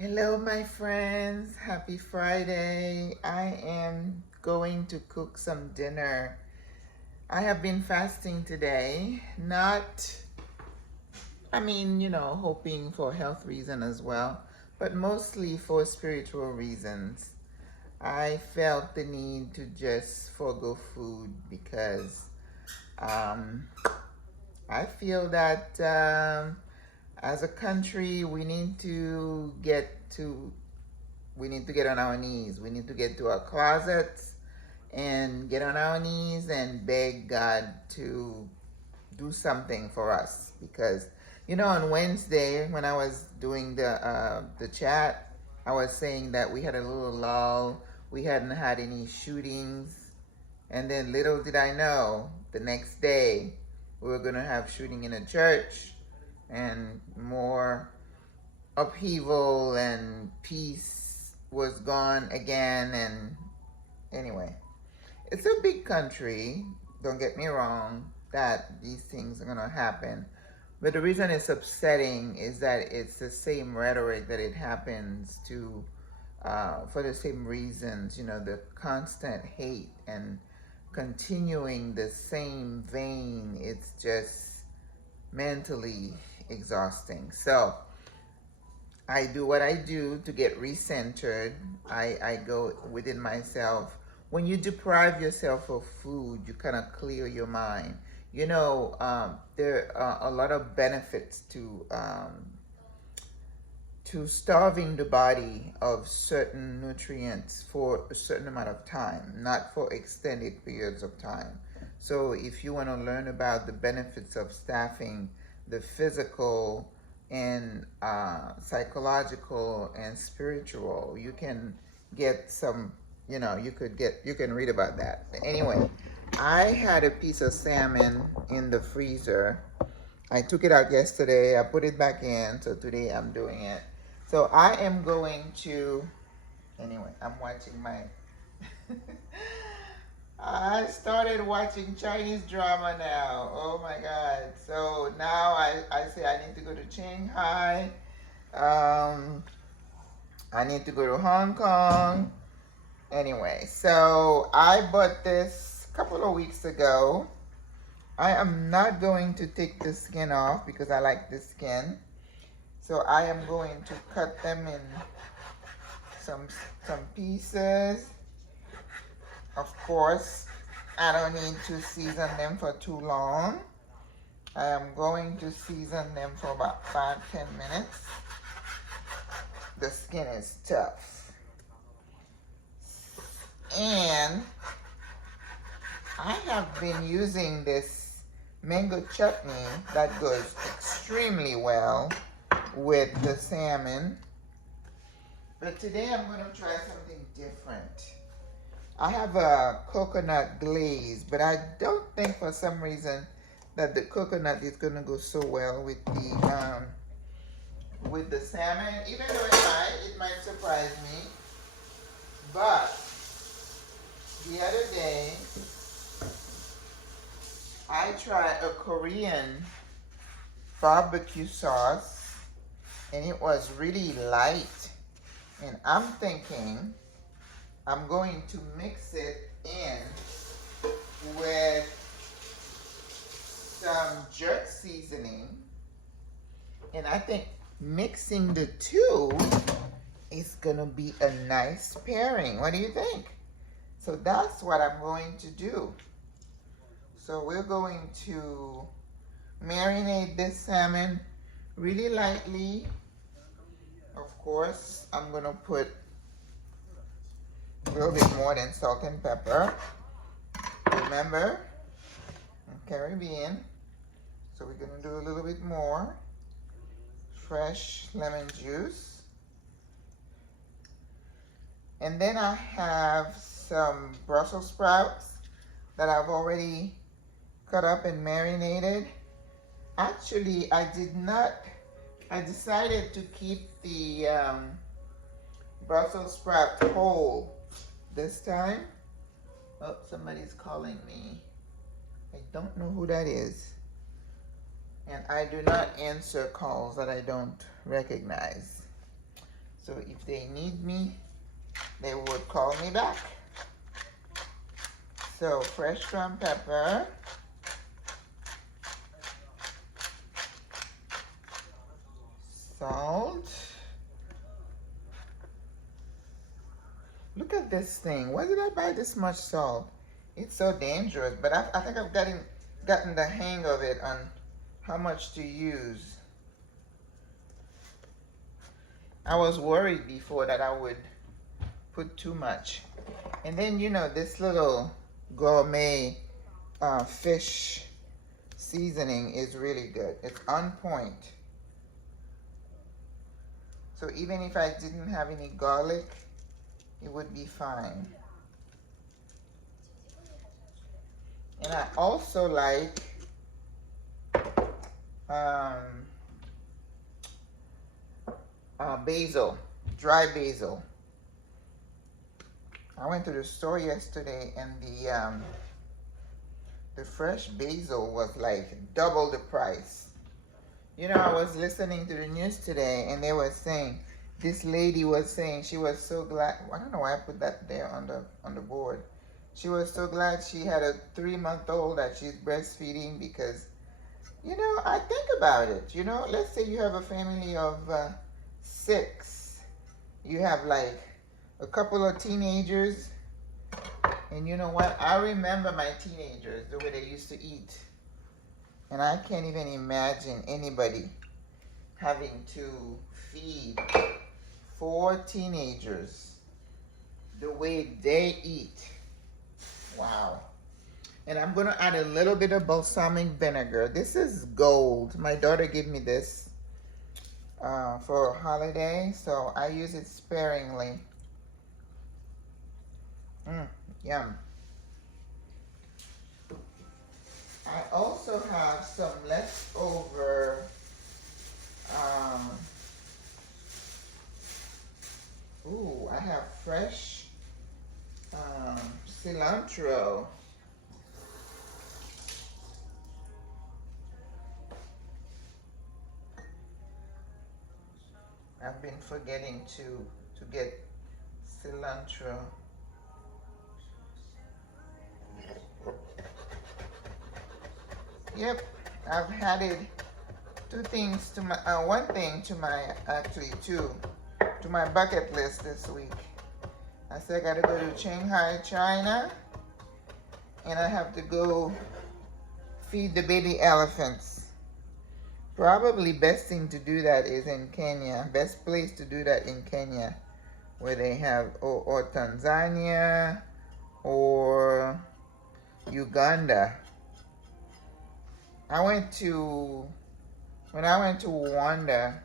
Hello, my friends. Happy Friday. I am going to cook some dinner. I have been fasting today, not, hoping for health reason as well, but mostly for spiritual reasons. I felt the need to just forego food because um, I feel that as a country, we need to get on our knees. We need to get to our closets and get on our knees and beg God to do something for us. Because on Wednesday when I was doing the chat, I was saying that we had a little lull. We hadn't had any shootings, and then little did I know, the next day we were gonna have shooting in a church and more upheaval, and peace was gone again. And anyway, it's a big country, don't get me wrong, that these things are going to happen. But the reason it's upsetting is that it's the same rhetoric that it happens to, for the same reasons, the constant hate and continuing the same vein. It's just mentally exhausting. So I do what I do to get recentered. I go within myself. When you deprive yourself of food, you kind of clear your mind. There are a lot of benefits to starving the body of certain nutrients for a certain amount of time, not for extended periods of time. So if you want to learn about the benefits of staffing the physical and psychological and spiritual, you can get some, you can read about that. Anyway, I had a piece of salmon in the freezer. I took it out yesterday, I put it back in, so today I'm doing it. So I am going to, anyway, I'm watching my, I started watching Chinese drama now. Oh my God. So now I say I need to go to Shanghai. I need to go to Hong Kong. Anyway, so I bought this a couple of weeks ago. I am not going to take the skin off because I like the skin. So I am going to cut them in some pieces. Of course, I don't need to season them for too long. I am going to season them for about 5-10 minutes. The skin is tough. And I have been using this mango chutney that goes extremely well with the salmon. But today I'm going to try something different. I have a coconut glaze, but I don't think for some reason that the coconut is going to go so well with the salmon. Even though it might surprise me. But the other day I tried a Korean barbecue sauce, and it was really light. And I'm thinking I'm going to mix it in with some jerk seasoning. And I think mixing the two is gonna be a nice pairing. What do you think? So that's what I'm going to do. So we're going to marinate this salmon really lightly. Of course, I'm gonna put a little bit more than salt and pepper. Remember, I'm Caribbean, so we're gonna do a little bit more. Fresh lemon juice. And then I have some Brussels sprouts that I've already cut up and marinated. Actually, I decided to keep the Brussels sprout whole this time. Oh, somebody's calling me. I don't know who that is. And I do not answer calls that I don't recognize. So if they need me, they would call me back. So fresh ground pepper. Salt. Look at this thing. Why did I buy this much salt? It's so dangerous, but I think I've gotten the hang of it on how much to use. I was worried before that I would put too much. And then, you know, this little gourmet fish seasoning is really good. It's on point. So even if I didn't have any garlic, it would be fine. And I also like basil, dry basil. I went to the store yesterday and the fresh basil was like double the price. You know, I was listening to the news today and they were saying, this lady was saying she was so glad, I don't know why I put that there on the board. She was so glad she had a 3-month-old that she's breastfeeding because, you know, I think about it. You know, let's say you have a family of 6. You have like a couple of teenagers. And you know what? I remember my teenagers, the way they used to eat. And I can't even imagine anybody having to feed 4 teenagers the way they eat. Wow. And I'm going to add a little bit of balsamic vinegar. This is gold. My daughter gave me this for a holiday, so I use it sparingly. Yum. I also have some leftover I have fresh cilantro. I've been forgetting to get cilantro. Yep, I've added 2 things to my, 1 thing to my, actually 2, to my bucket list this week. I said I gotta go to Shanghai, China, and I have to go feed the baby elephants. Probably best thing to do that is in Kenya. Best place to do that in Kenya, where they have, or Tanzania, or Uganda. when I went to Rwanda,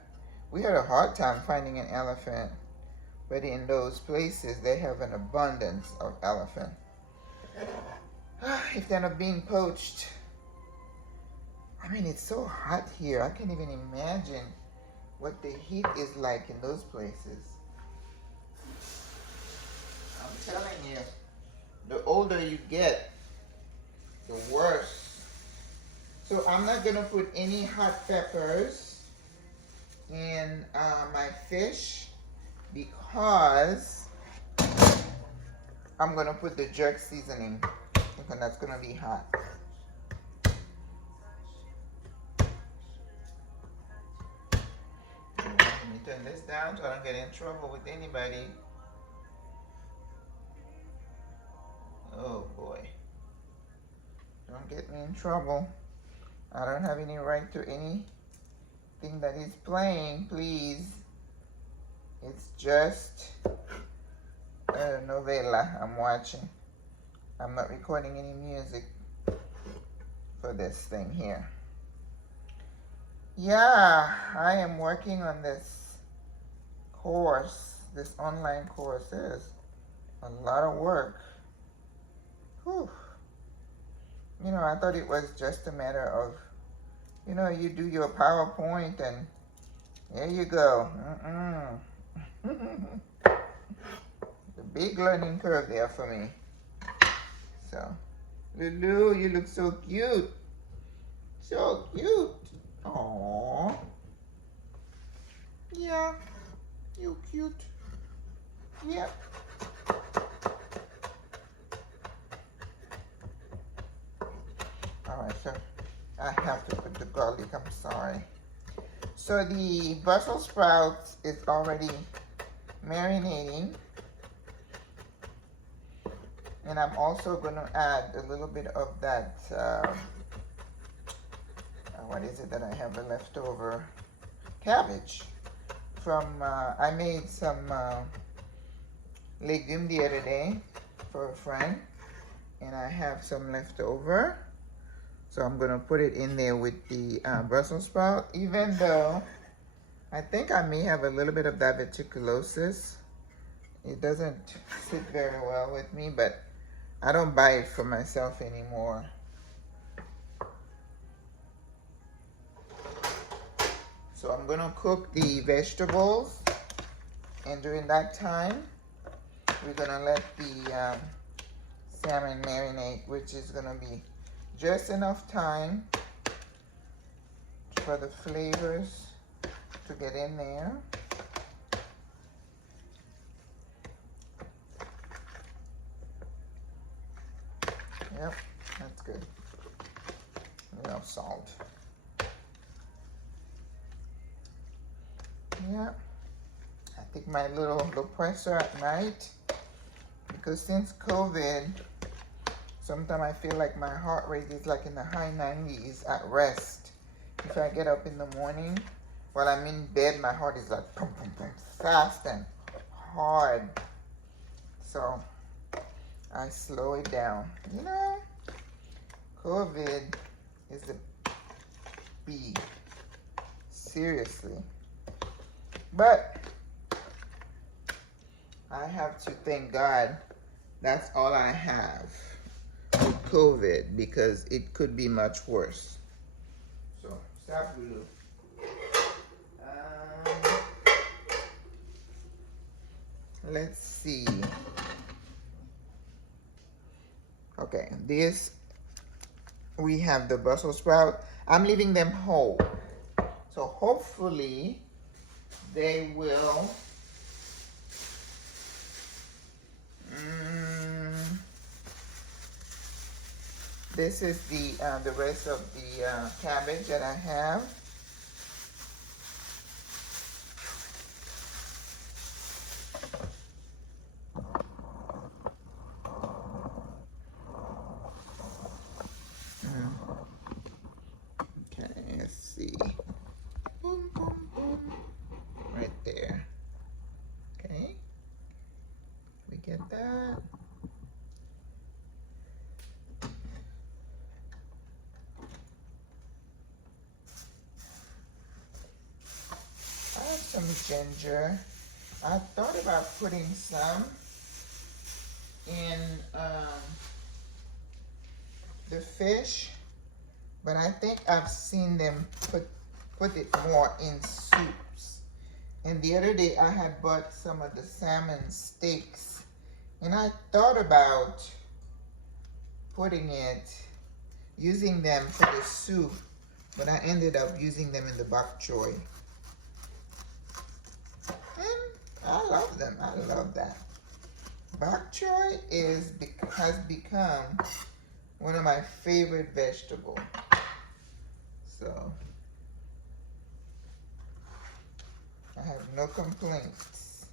we had a hard time finding an elephant, but in those places they have an abundance of elephant. If they're not being poached. I mean, it's so hot here. I can't even imagine what the heat is like in those places. I'm telling you, the older you get, the worse. So I'm not gonna put any hot peppers in my fish because I'm gonna put the jerk seasoning, because that's gonna be hot. Let me turn this down so I don't get in trouble with anybody. Oh boy. Don't get me in trouble. I don't have any right to anything that is playing, please. It's just a novela I'm watching. I'm not recording any music for this thing here. Yeah, I am working on this course, this online course. It is a lot of work. Whew. You know, I thought it was just a matter of, you know, you do your PowerPoint and there you go. The big learning curve there for me. So, Lulu, you look so cute. So cute. Aww. Yeah. You cute. Yep. All right, so I have to put the garlic, I'm sorry. So the Brussels sprouts is already marinating. And I'm also going to add a little bit of that, what is it that I have left over? Cabbage. From, I made some legume the other day for a friend. And I have some left over. So I'm going to put it in there with the Brussels sprout. Even though I think I may have a little bit of diverticulosis. It doesn't sit very well with me, but I don't buy it for myself anymore. So I'm gonna cook the vegetables, and during that time, we're gonna let the salmon marinate, which is gonna be just enough time for the flavors to get in there. Yep, that's good. Enough salt. Yep. I think my little pressure at night, because since COVID, sometimes I feel like my heart rate is like in the high 90s at rest. If I get up in the morning, while I'm in bed, my heart is like pum, pum, pum, fast and hard. So I slow it down. You know, COVID is a B. Seriously. But I have to thank God that's all I have with COVID, because it could be much worse. So, stop, Lulu. Let's see. Okay, this, we have the Brussels sprout. I'm leaving them whole. So hopefully they will this is the rest of the cabbage that I have. Okay, let's see. Boom, boom, boom. Right there. Okay. We get that. I have some ginger. I thought about putting some in the fish, but I think I've seen them put it more in soups. And the other day I had bought some of the salmon steaks, and I thought about using them for the soup, but I ended up using them in the bok choy. And I love them. I love that. Bok choy has become one of my favorite vegetables. So I have no complaints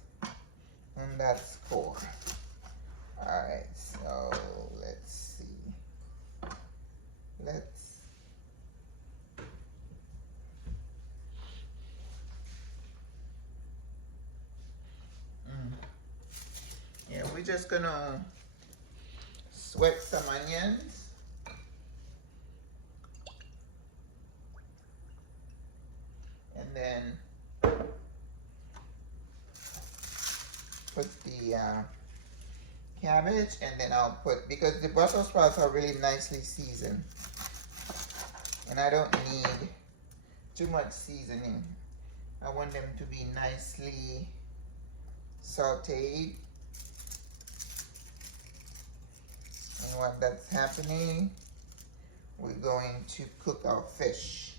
on that score. Alright, so let's see. Yeah, we're just gonna sweat some onions. And then put the cabbage, and then I'll put, because the Brussels sprouts are really nicely seasoned, and I don't need too much seasoning. I want them to be nicely sauteed. And while that's happening, we're going to cook our fish.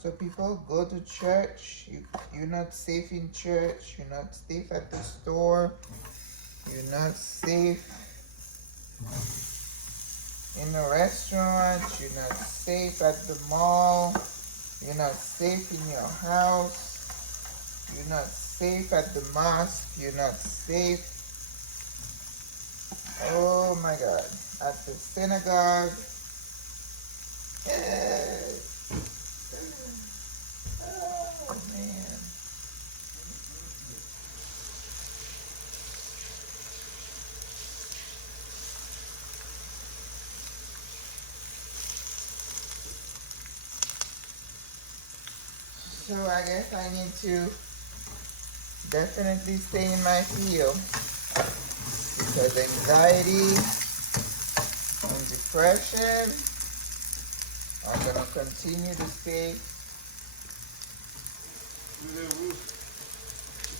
So people go to church. You're not safe in church. You're not safe at the store. You're not safe in a restaurant. You're not safe at the mall. You're not safe in your house. You're not safe at the mosque. You're not safe. Oh my God. At the synagogue. Oh man. So I guess I need to definitely stay in my field because anxiety and depression are gonna continue to stay through the roof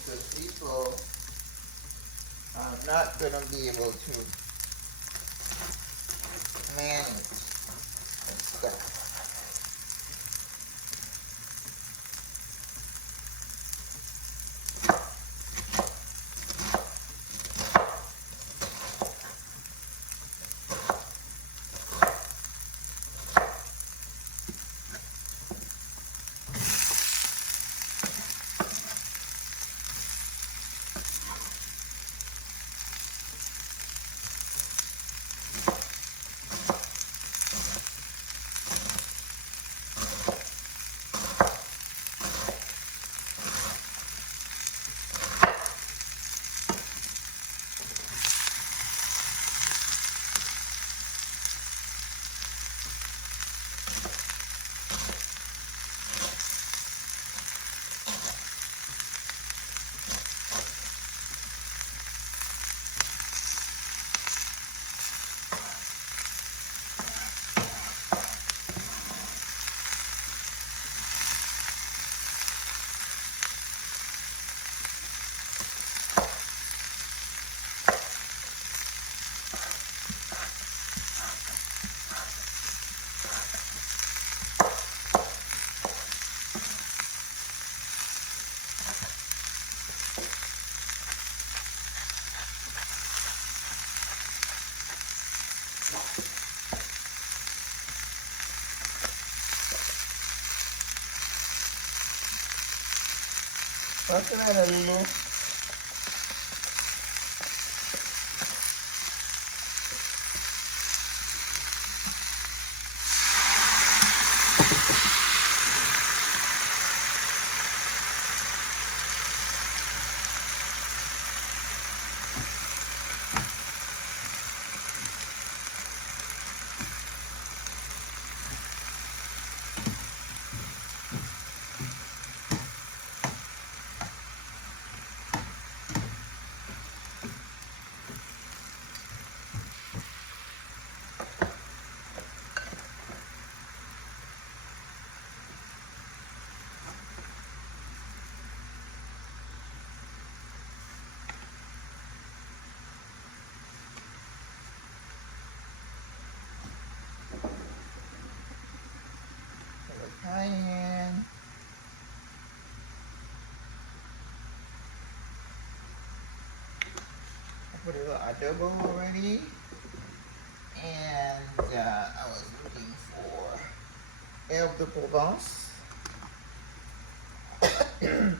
because people are not gonna be able to manage and stuff. What's the matter, Lulu? Cayenne. I put a little adobo already. And I was looking for herbe de Provence. Okay.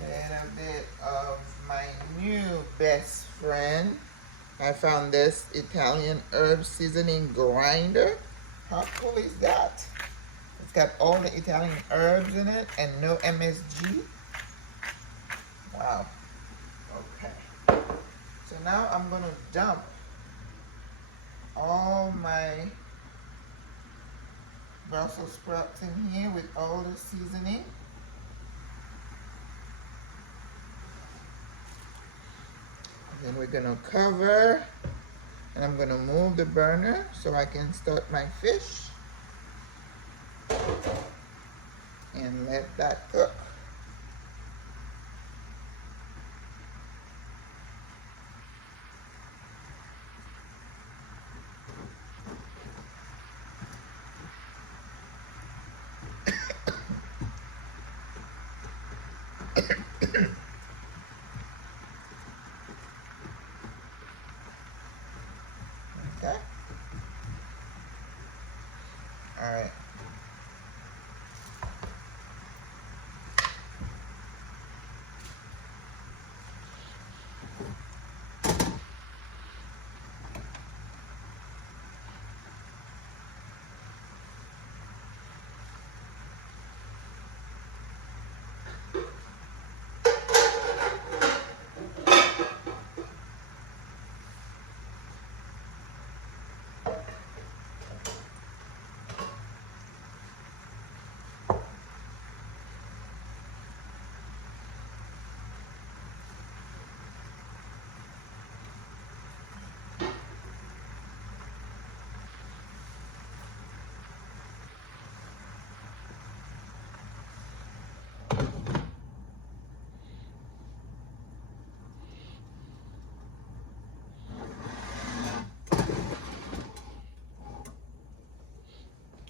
Little bit of my new best friend. I found this Italian herb seasoning grinder. How cool is that? It's got all the Italian herbs in it and no MSG. Wow. now I'm gonna dump all my Brussels sprouts in here with all the seasoning. Then we're gonna cover, and I'm gonna move the burner so I can start my fish and let that cook. Okay. All right.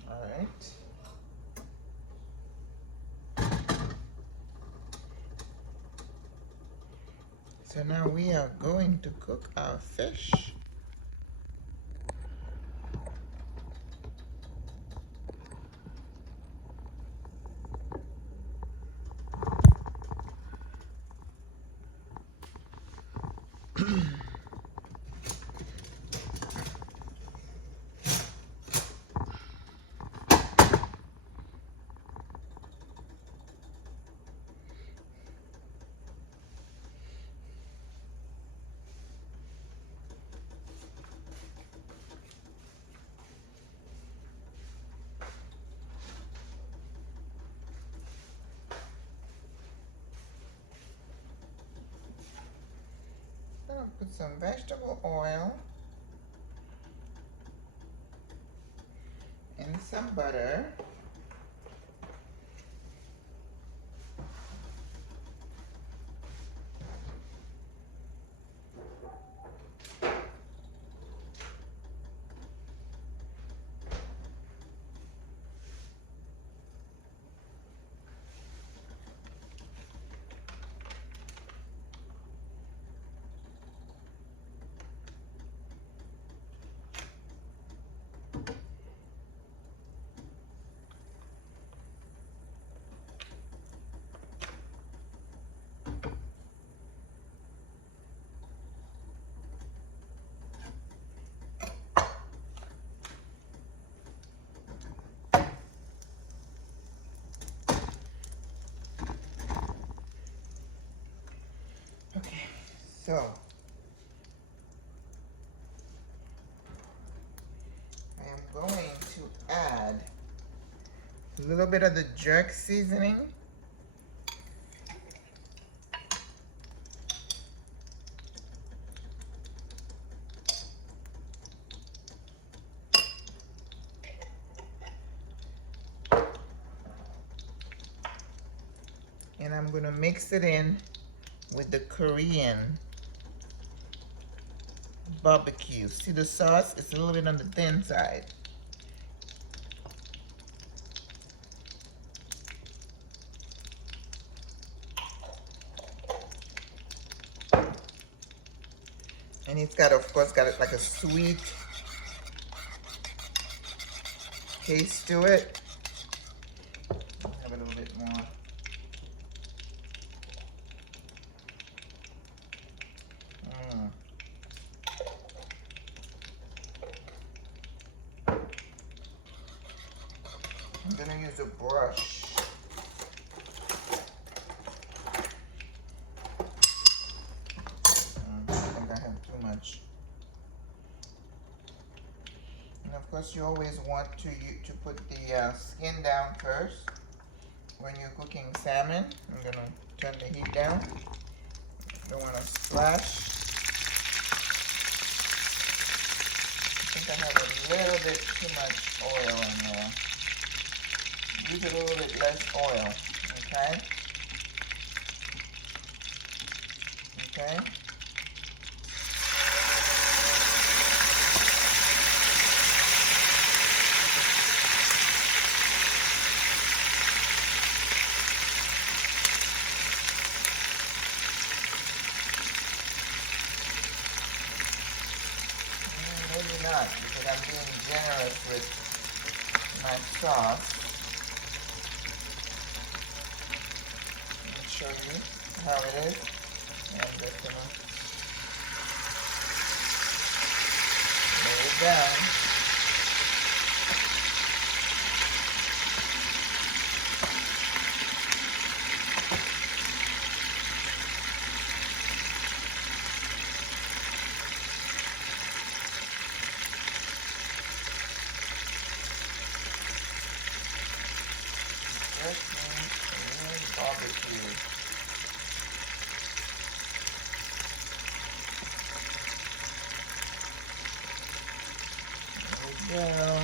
All right. So now we are going to cook our fish. I'm gonna put some vegetable oil and some butter. Okay, so I am going to add a little bit of the jerk seasoning. And I'm gonna mix it in with the Korean BBQ. See the sauce? It's a little bit on the thin side. And it's got, of course, got like a sweet taste to it. Have a little bit more. I'm gonna use a brush. I think I have to course, you always want to put the skin down first when you're cooking salmon. I'm gonna turn the heat down. Don't want to splash. I think I have a little bit too much oil in there. Use a little bit less oil, okay? Okay. Maybe not, because I'm being generous with my sauce. Let me show you how it is. And I'm just gonna lay it down. Barbecue. There we go.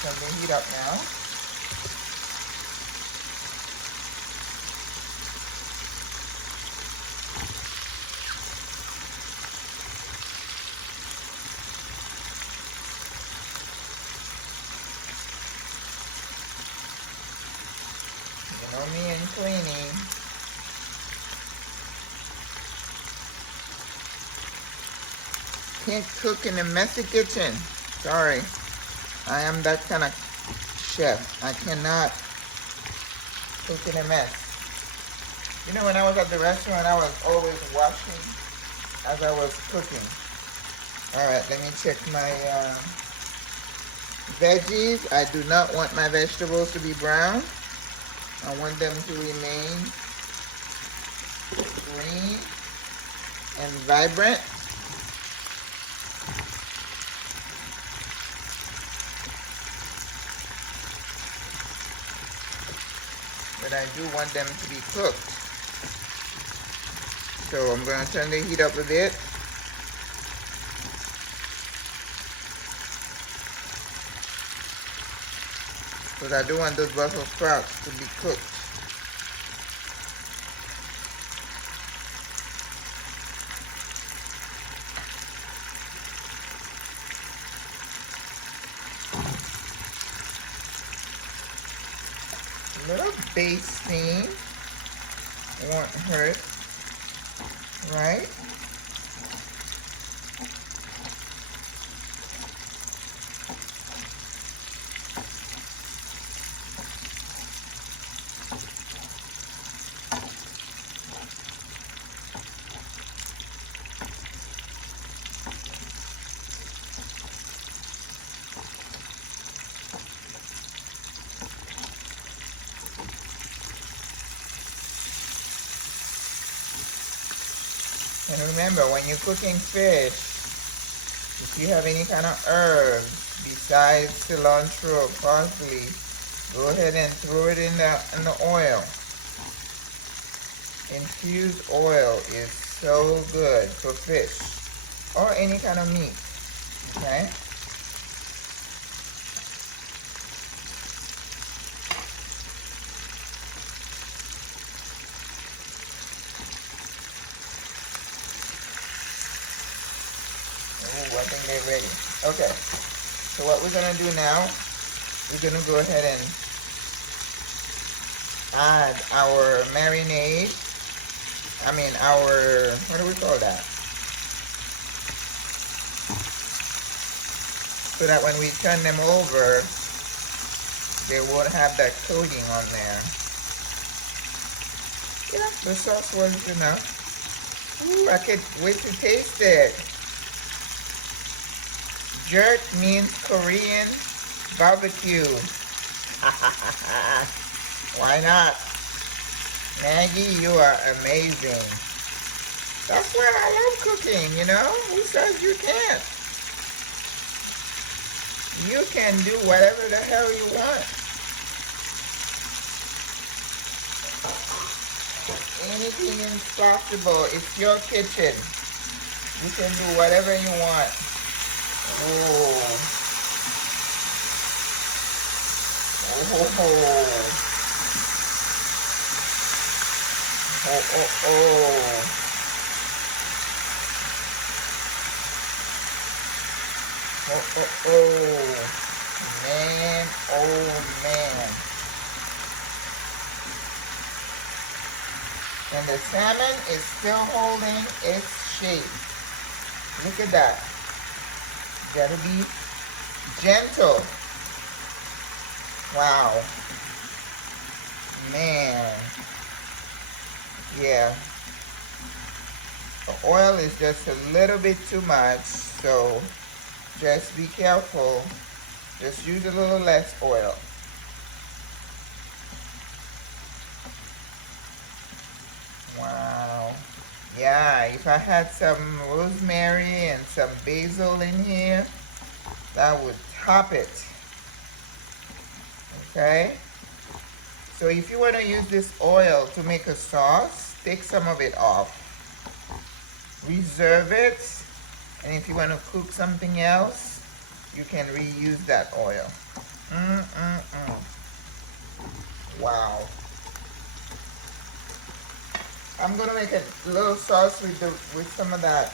Turn the heat up now. You know me and cleaning. Can't cook in a messy kitchen. Sorry. I am that kind of chef. I cannot cook in a mess. You know, when I was at the restaurant, I was always washing as I was cooking. Alright, let me check my veggies. I do not want my vegetables to be brown. I want them to remain green and vibrant. But I do want them to be cooked. So I'm going to turn the heat up a bit. Because I do want those Brussels sprouts to be cooked. A little basting won't hurt, right? And remember, when you're cooking fish, if you have any kind of herbs besides cilantro or parsley, go ahead and throw it in the oil. Infused oil is so good for fish or any kind of meat. Okay? I think they're ready. Okay, so what we're gonna do now, we're gonna go ahead and add our marinade. I mean our, what do we call that? so that when we turn them over, they won't have that coating on there. Yeah, the sauce was enough. Ooh, I can't wait to taste it. Jerk means Korean barbecue. Why not? Maggie, you are amazing. That's why I love cooking, you know? Who says you can't? You can do whatever the hell you want. Anything is possible. It's your kitchen. You can do whatever you want. Oh. Oh. Oh. Oh. Man, oh man. And the salmon is still holding its shape. Look at that. You gotta be gentle. Wow. Man. Yeah. The oil is just a little bit too much, so just be careful. Just use a little less oil. Wow. Yeah, if I had some rosemary and some basil in here, that would top it. Okay? So if you want to use this oil to make a sauce, take some of it off. Reserve it. And if you want to cook something else, you can reuse that oil. Wow. I'm gonna make a little sauce with some of that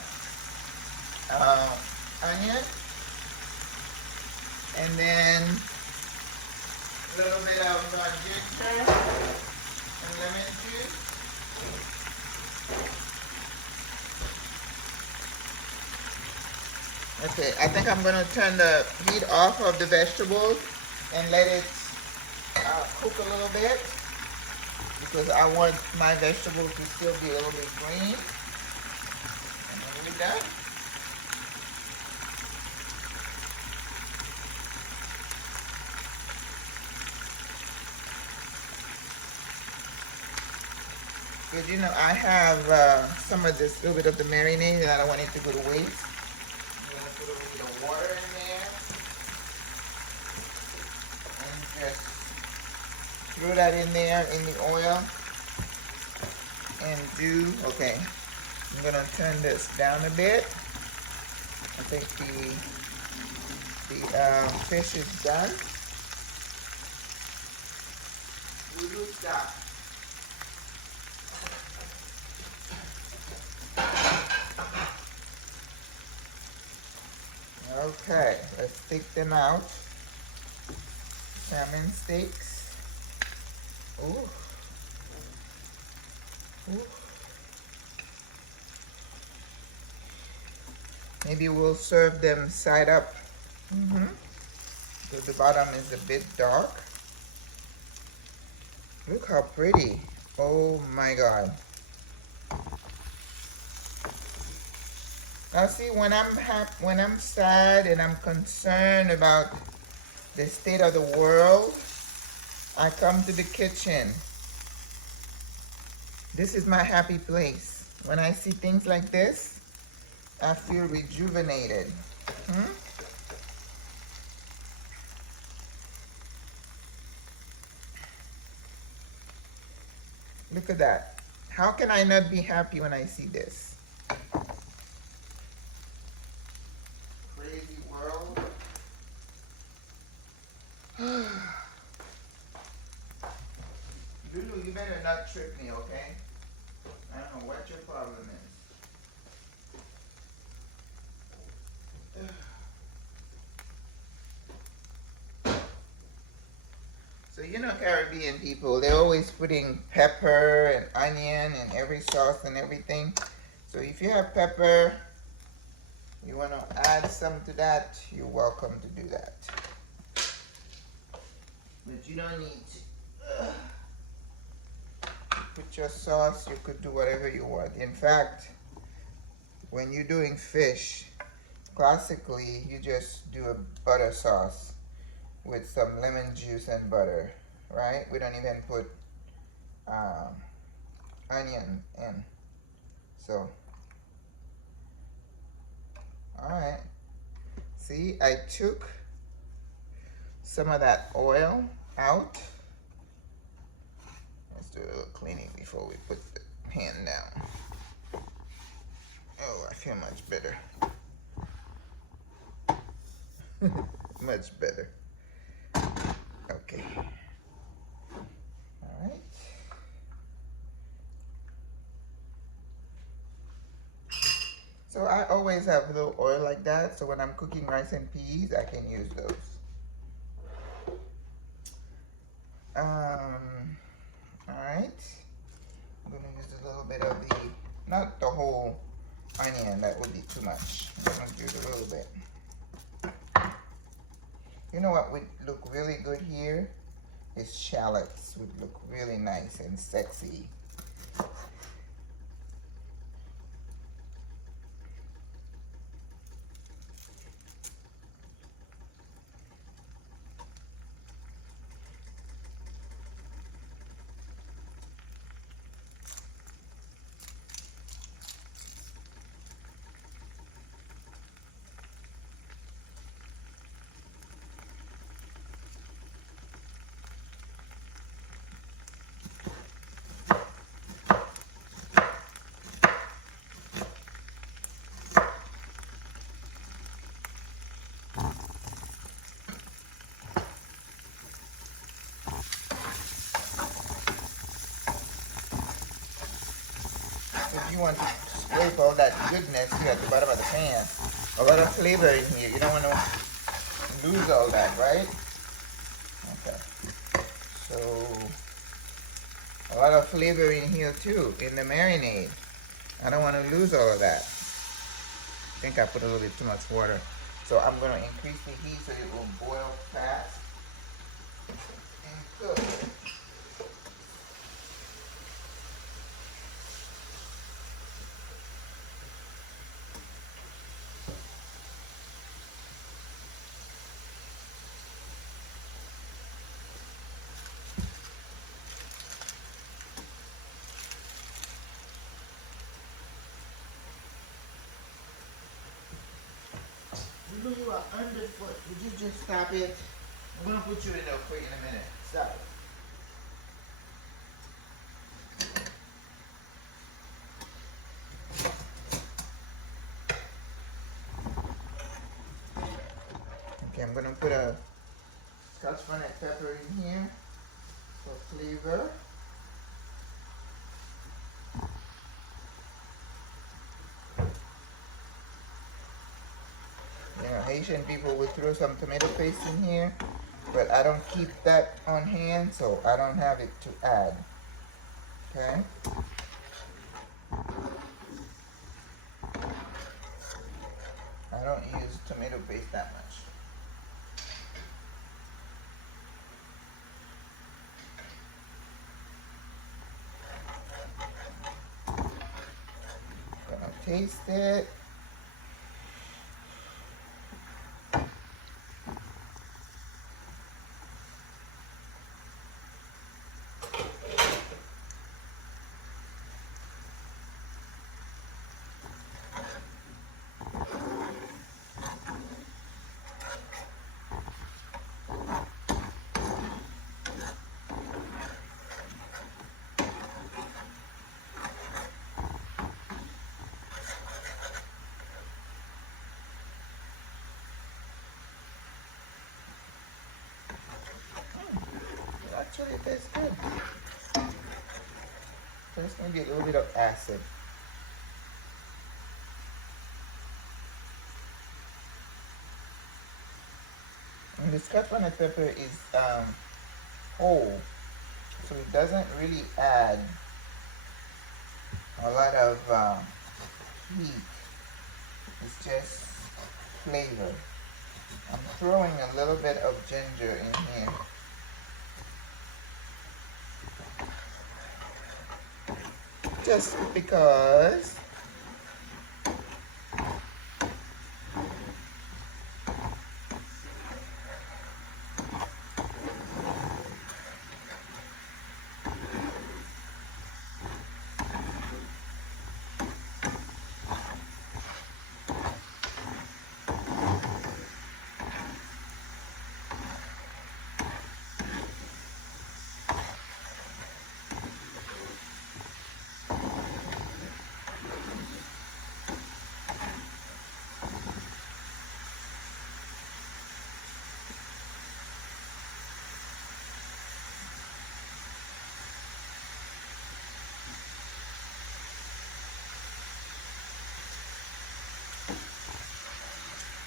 onion, and then a little bit of ginger and lemon juice. Okay, I think I'm gonna turn the heat off of the vegetables and let it cook a little bit, because I want my vegetables to still be a little bit green. And then we're done. Because you know, I have some of this little bit of the marinade and I don't want it to go to waste. I'm going to put a little bit of water in there and just throw that in there in the oil and okay, I'm going to turn this down a bit. I think the fish is done. Stop. Okay, let's take them out. Salmon steaks. Ooh. Ooh. Maybe we'll serve them side up. So the bottom is a bit dark. Look how pretty. Oh my God. Now see, when I'm sad and I'm concerned about the state of the world, I come to the kitchen. This is my happy place. When I see things like this, I feel rejuvenated. Look at that. How can I not be happy when I see this? Crazy world. Lulu, you better not trip me, okay? I don't know what your problem is. So you know Caribbean people, they're always putting pepper and onion in every sauce and everything. So if you have pepper, You want to add some to that, you're welcome to do that. But you don't need to put your sauce. You could do whatever you want. In fact, when you're doing fish, classically, you just do a butter sauce with some lemon juice and butter, right? We don't even put onion in. So, all right. See, I took some of that oil out. Let's do a little cleaning before we put the pan down. Oh, I feel much better. Much better. Okay. All right. So I always have a little oil like that, so when I'm cooking rice and peas, I can use those. All right. I'm gonna use a little bit of the, not the whole onion, that would be too much. I'm gonna use a little bit. You know what would look really good here? Is shallots would look really nice and sexy. If you want to scrape all that goodness here at the bottom of the pan, a lot of flavor in here. You don't want to lose all that, right? Okay. So, a lot of flavor in here too, in the marinade. I don't want to lose all of that. I think I put a little bit too much water. So I'm going to increase the heat so it will boil fast and cook. You are underfoot. Would you just stop it? I'm gonna put you in there quick in a minute. Stop it. Okay, I'm gonna put a Scotch bonnet pepper in here for flavor. You know, Haitian people would throw some tomato paste in here, but I don't keep that on hand, so I don't have it to add. Okay? I don't use tomato paste that much. Gonna taste it. Actually, it tastes good. There's maybe a little bit of acid. And the Scotch bonnet pepper is whole, so it doesn't really add a lot of heat. It's just flavor. I'm throwing a little bit of ginger in here. Just because.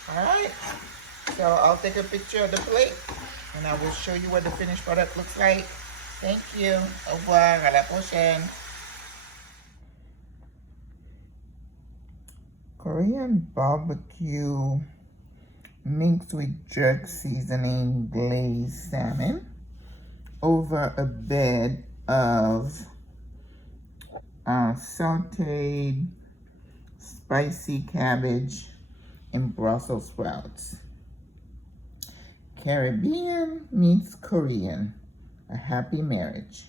Alright, so I'll take a picture of the plate and I will show you what the finished product looks like. Thank you. Au revoir, à la prochaine. Korean barbecue mixed with jerk seasoning glazed salmon over a bed of sauteed spicy cabbage and Brussels sprouts. Caribbean meets Korean, a happy marriage.